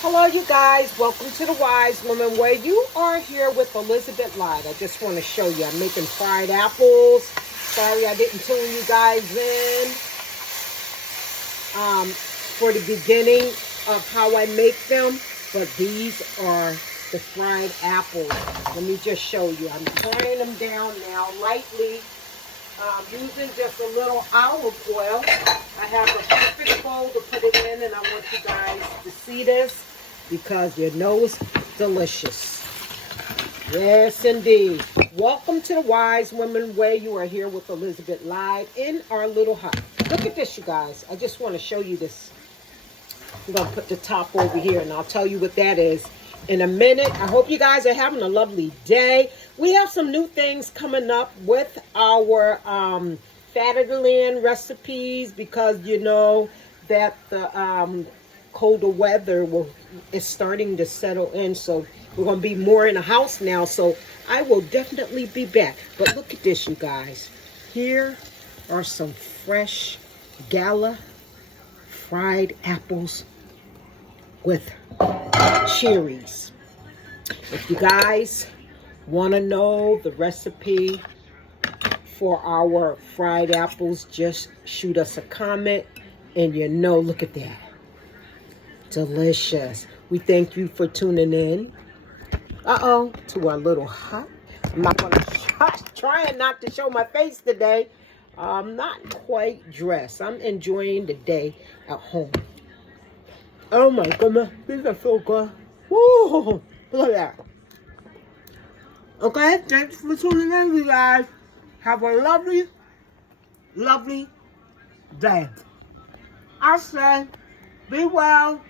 Hello, you guys. Welcome to the Wise Woman, where you are here with Elizabeth Light. I just want to show you. I'm making fried apples. Sorry I didn't tune you guys in for the beginning of how I make them. But these are the fried apples. Let me just show you. I'm turning them down now lightly. Using just a little olive oil. I have a perfect bowl to put it in, and I want you guys to see this because you know it's delicious. Yes, indeed. Welcome to the Wise Women Way. You are here with Elizabeth Live in our little hut. Look at this, you guys. I just want to show you this. I'm going to put the top over here, and I'll tell you what that is in a minute. I hope you guys are having a lovely day. We have some new things coming up with our Fatterland recipes because you know that the colder weather is starting to settle in. So we're going to be more in the house now. So I will definitely be back. But look at this, you guys. Here are some fresh Gala fried apples with cherries. If you guys want to know the recipe for our fried apples, just shoot us a comment. And you know, look at that. Delicious. We thank you for tuning in. To our little hut. I'm not going to trying not to show my face today. I'm not quite dressed. I'm enjoying the day at home. Oh my goodness, these are so good. Woo! Look at that. Okay, thanks for tuning in, you guys. Have a lovely, lovely day. I say, be well.